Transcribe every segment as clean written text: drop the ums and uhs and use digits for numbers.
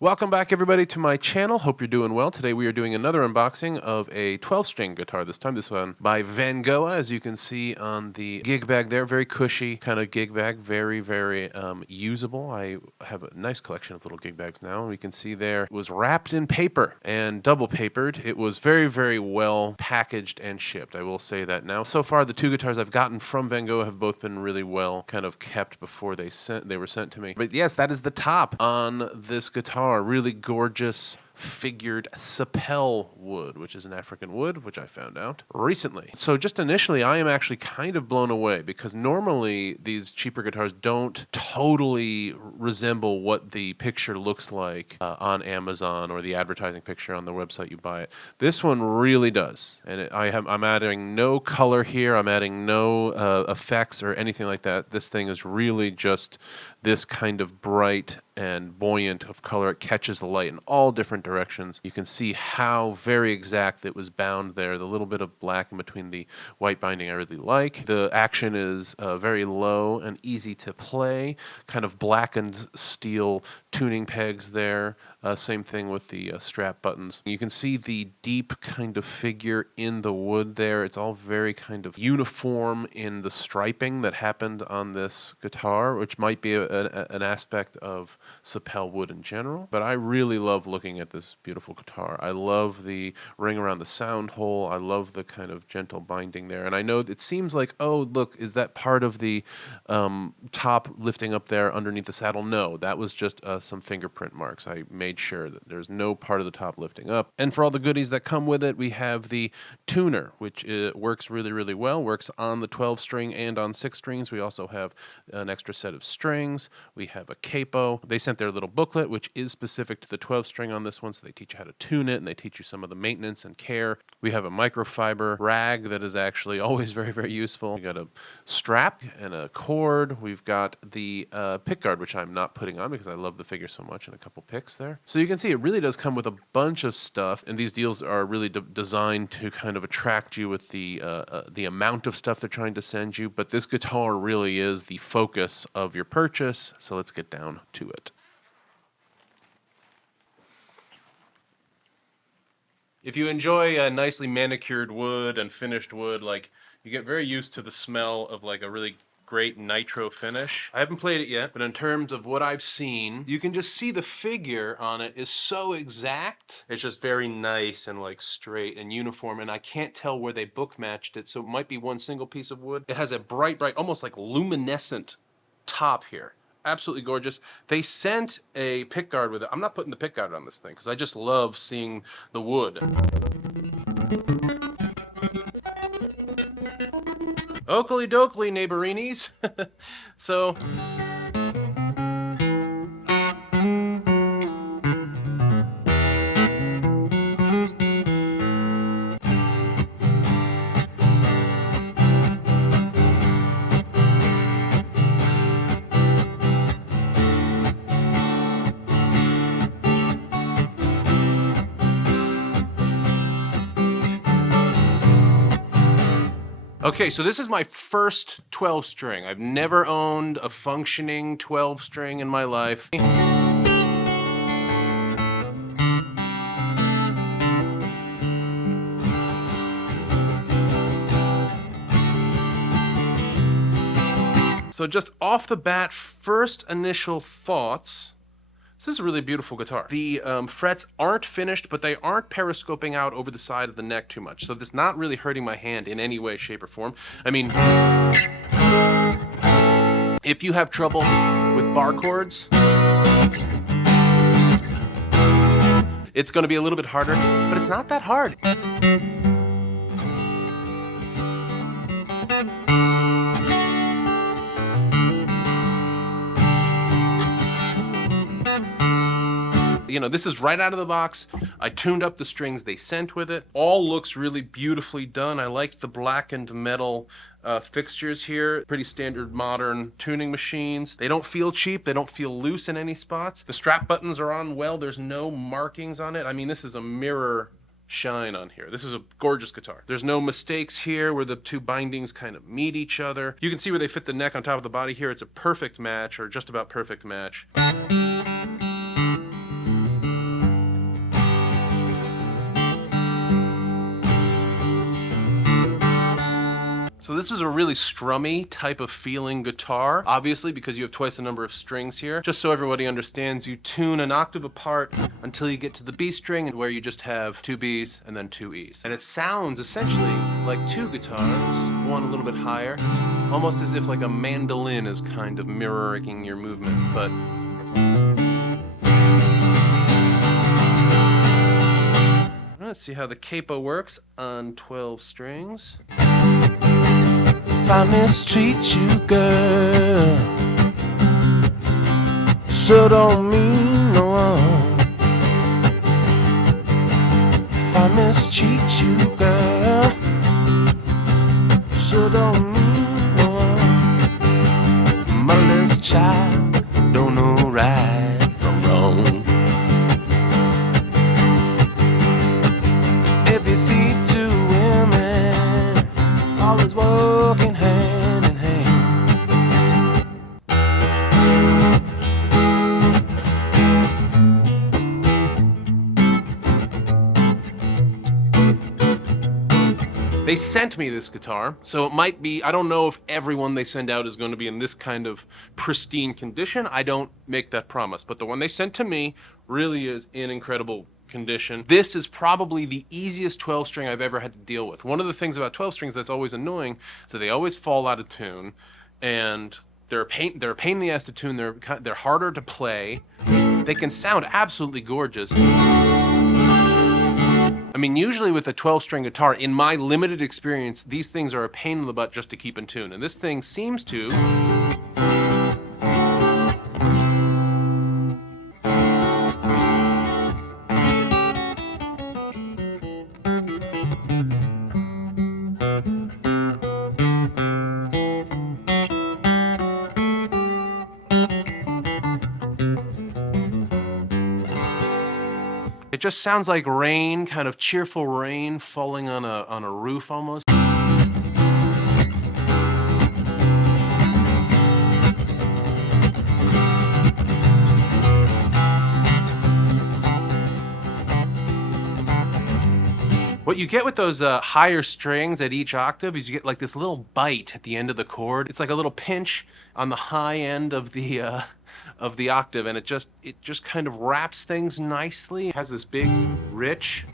Welcome back everybody to my channel. Hope you're doing well. Today we are doing another unboxing of a 12-string guitar this time. This one by Vangoa, as you can see on the gig bag there. Very cushy kind of gig bag. Very, very usable. I have a nice collection of little gig bags now. We can see there it was wrapped in paper and double papered. It was very, very well packaged and shipped. I will say that now. So far the two guitars I've gotten from Vangoa have both been really well kind of kept before they were sent to me. But yes, that is the top on this guitar. Really gorgeous figured Sapelle wood, which is an African wood, which I found out recently. So just initially, I am actually kind of blown away because normally these cheaper guitars don't totally resemble what the picture looks like on Amazon or the advertising picture on the website you buy it. This one really does, and I'm adding no color here. I'm adding no effects or anything like that. This thing is really just this kind of bright and buoyant of color. It catches the light in all different directions. You can see how very exact it was bound there. The little bit of black in between the white binding I really like. The action is very low and easy to play. Kind of blackened steel tuning pegs there. Same thing with the strap buttons. You can see the deep kind of figure in the wood there. It's all very kind of uniform in the striping that happened on this guitar, which might be an aspect of Sapelle wood in general. But I really love looking at this beautiful guitar. I love the ring around the sound hole. I love the kind of gentle binding there. And I know it seems like, oh, look, is that part of the top lifting up there underneath the saddle? No, that was just some fingerprint marks. I made sure that there's no part of the top lifting up. And for all the goodies that come with it, we have the tuner, which works really, really well. Works on the 12-string and on 6 strings. We also have an extra set of strings. We have a capo. They sent their little booklet, which is specific to the 12-string on this one, so they teach you how to tune it, and they teach you some of the maintenance and care. We have a microfiber rag that is actually always very, very useful. We got a strap and a cord. We've got the pick guard, which I'm not putting on because I love the figure so much, and a couple picks there. So you can see it really does come with a bunch of stuff, and these deals are really designed to kind of attract you with the amount of stuff they're trying to send you, but this guitar really is the focus of your purchase, so let's get down to it. If you enjoy nicely manicured wood and finished wood, like, you get very used to the smell of like a really great nitro finish. I haven't played it yet, but in terms of what I've seen, you can just see the figure on it is so exact. It's just very nice and like straight and uniform, and I can't tell where they book matched it, so it might be one single piece of wood. It has a bright, almost like luminescent top here. Absolutely gorgeous. They sent a pick guard with it. I'm not putting the pick guard on this thing because I just love seeing the wood. Oakley dokley, neighborinis. So okay, so this is my first 12-string. I've never owned a functioning 12-string in my life. So just off the bat, first initial thoughts. This is a really beautiful guitar. The frets aren't finished, but they aren't periscoping out over the side of the neck too much. So this is not really hurting my hand in any way, shape, or form. I mean, if you have trouble with bar chords, it's going to be a little bit harder, but it's not that hard. You know, this is right out of the box. I tuned up the strings they sent with it. All looks really beautifully done. I like the blackened metal fixtures here. Pretty standard modern tuning machines. They don't feel cheap. They don't feel loose in any spots. The strap buttons are on well. There's no markings on it. I mean, this is a mirror shine on here. This is a gorgeous guitar. There's no mistakes here where the two bindings kind of meet each other. You can see where they fit the neck on top of the body here. It's a perfect match, or just about perfect match. So this is a really strummy type of feeling guitar, obviously because you have twice the number of strings here. Just so everybody understands, you tune an octave apart until you get to the B string, where you just have 2 Bs and then 2 Es. And it sounds essentially like 2 guitars, one a little bit higher, almost as if like a mandolin is kind of mirroring your movements, but let's see how the capo works on 12 strings. If I mistreat you, girl, sure don't mean no harm. If I mistreat you, girl, sure don't mean no harm. Motherless child don't know right from wrong. If you see 2 women always walking hand in hand, they sent me this guitar, so it might be, I don't know if everyone they send out is going to be in this kind of pristine condition. I don't make that promise, but the one they sent to me really is in incredible condition. This is probably the easiest 12 string I've ever had to deal with. One of the things about 12 strings that's always annoying is that they always fall out of tune, and they're a pain in the ass to tune. They're harder to play. They can sound absolutely gorgeous. I mean, usually with a 12 string guitar, in my limited experience, these things are a pain in the butt just to keep in tune, and this thing seems to. It just sounds like rain, kind of cheerful rain falling on a roof almost. What you get with those higher strings at each octave is you get like this little bite at the end of the chord. It's like a little pinch on the high end of the octave, and it just kind of wraps things nicely. It has this big, rich,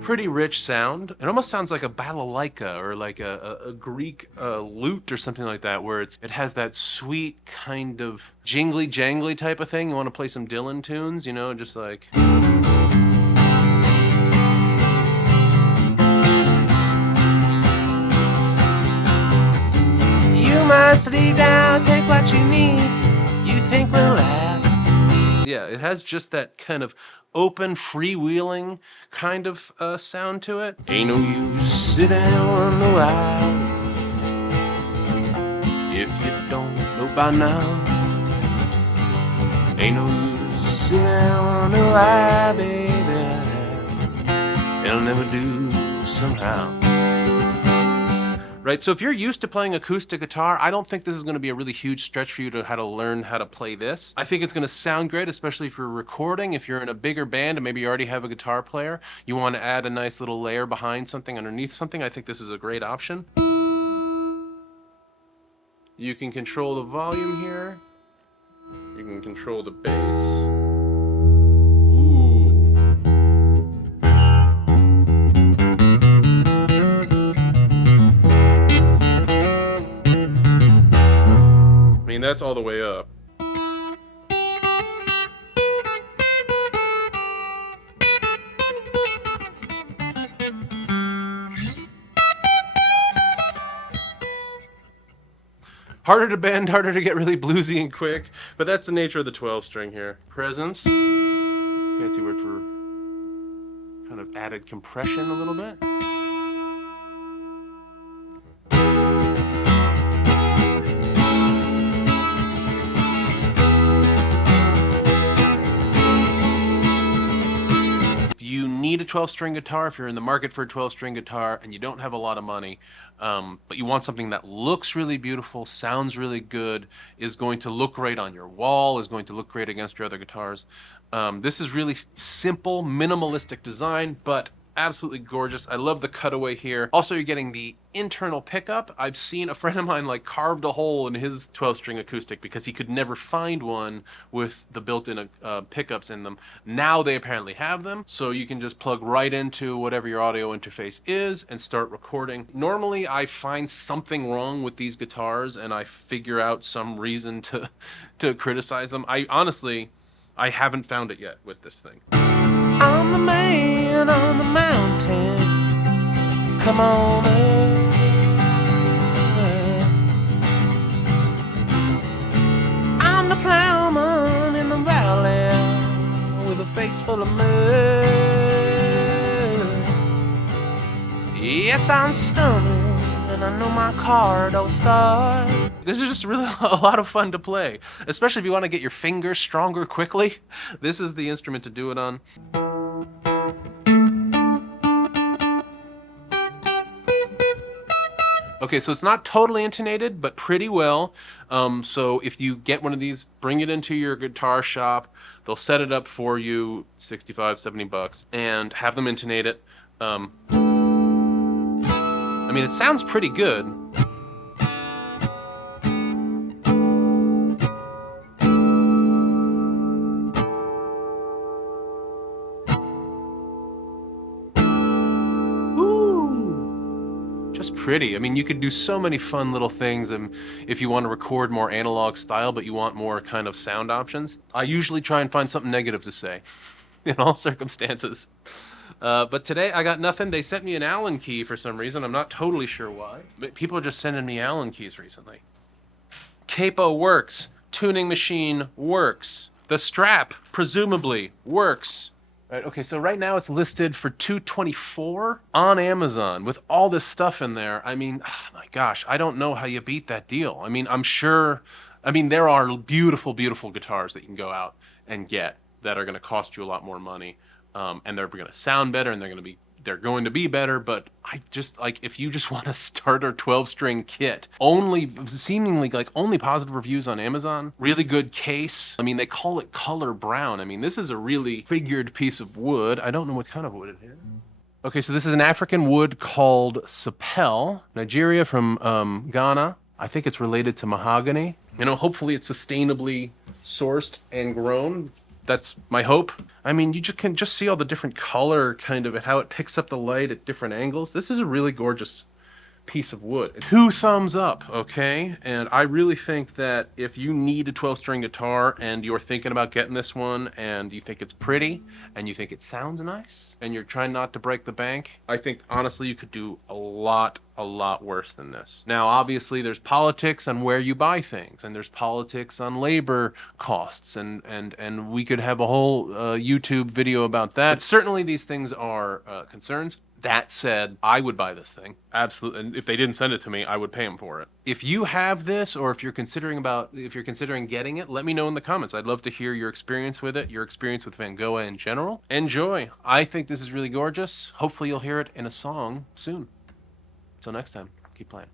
pretty rich sound. It almost sounds like a balalaika or like a Greek lute or something like that, where it has that sweet kind of jingly jangly type of thing. You want to play some Dylan tunes, you know, just like. You must leave down, take what you need, you think will last. Yeah, it has just that kind of open, freewheeling kind of sound to it. Ain't no use sitting on the while if you don't know by now. Ain't no use sitting on the while, baby. It'll never do somehow. Right, so if you're used to playing acoustic guitar, I don't think this is going to be a really huge stretch for you to how to learn how to play this. I think it's going to sound great, especially if you're recording. If you're in a bigger band and maybe you already have a guitar player, you want to add a nice little layer behind something, underneath something, I think this is a great option. You can control the volume here. You can control the bass. That's all the way up. Harder to bend, harder to get really bluesy and quick, but that's the nature of the 12 string here. Presence, fancy word for kind of added compression a little bit. Need need a 12-string guitar, if you're in the market for a 12-string guitar and you don't have a lot of money, but you want something that looks really beautiful, sounds really good, is going to look great on your wall, is going to look great against your other guitars. This is really simple, minimalistic design, but absolutely gorgeous. I love the cutaway here. Also, you're getting the internal pickup. I've seen a friend of mine like carved a hole in his 12-string acoustic because he could never find one with the built-in pickups in them. Now they apparently have them, so you can just plug right into whatever your audio interface is and start recording. Normally, I find something wrong with these guitars and I figure out some reason to criticize them. I haven't found it yet with this thing. I'm the man on the mountain. Come on up. I'm the plowman in the valley with a face full of mud. Yes, I'm stumbling and I know my car don't start. This is just really a lot of fun to play, especially if you want to get your fingers stronger quickly. This is the instrument to do it on. Okay, so it's not totally intonated, but pretty well. So if you get one of these, bring it into your guitar shop. They'll set it up for you, 65, 70 bucks, and have them intonate it. I mean, it sounds pretty good. Just pretty. I mean, you could do so many fun little things, and if you want to record more analog style, but you want more kind of sound options, I usually try and find something negative to say in all circumstances. But today I got nothing. They sent me an Allen key for some reason. I'm not totally sure why, but people are just sending me Allen keys recently. Capo works. Tuning machine works. The strap presumably works. Right, okay, so right now it's listed for $224 on Amazon with all this stuff in there. I mean, oh my gosh, I don't know how you beat that deal. I mean, I'm sure, there are beautiful, beautiful guitars that you can go out and get that are going to cost you a lot more money, and they're going to sound better, and they're going to be better. But I just if you just want a starter 12-string kit, seemingly only positive reviews on Amazon, really good case. I mean, they call it color brown. I mean, this is a really figured piece of wood. I don't know what kind of wood it is. Okay, so this is an African wood called Sapelle, Nigeria from Ghana. I think it's related to mahogany. Hopefully it's sustainably sourced and grown. That's my hope. I mean, you can just see all the different color kind of how it picks up the light at different angles. This is a really gorgeous piece of wood. 2 thumbs up, okay? And I really think that if you need a 12-string guitar and you're thinking about getting this one and you think it's pretty and you think it sounds nice and you're trying not to break the bank, I think honestly you could do a lot worse than this. Now, obviously there's politics on where you buy things, and there's politics on labor costs, and we could have a whole YouTube video about that. But certainly these things are concerns. That said, I would buy this thing. Absolutely. And if they didn't send it to me, I would pay them for it. If you have this, or if you're considering getting it, let me know in the comments. I'd love to hear your experience with it, your experience with Vangoa in general. Enjoy. I think this is really gorgeous. Hopefully you'll hear it in a song soon. Until next time, keep playing.